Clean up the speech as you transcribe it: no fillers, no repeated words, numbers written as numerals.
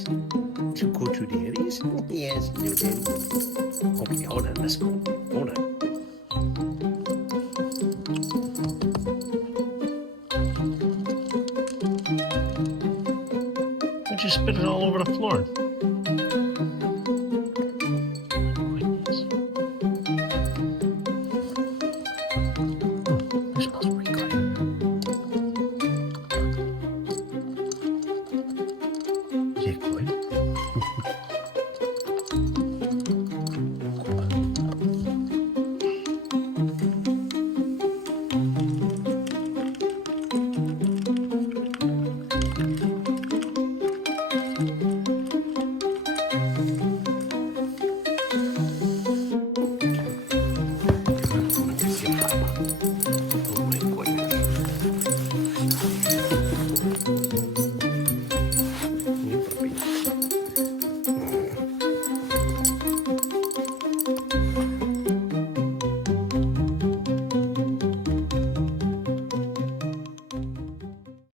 daddies? To go to daddies? Yes, no daddy. Okay, hold on, let's go. Hold on. Why'd you spit it all over the floor?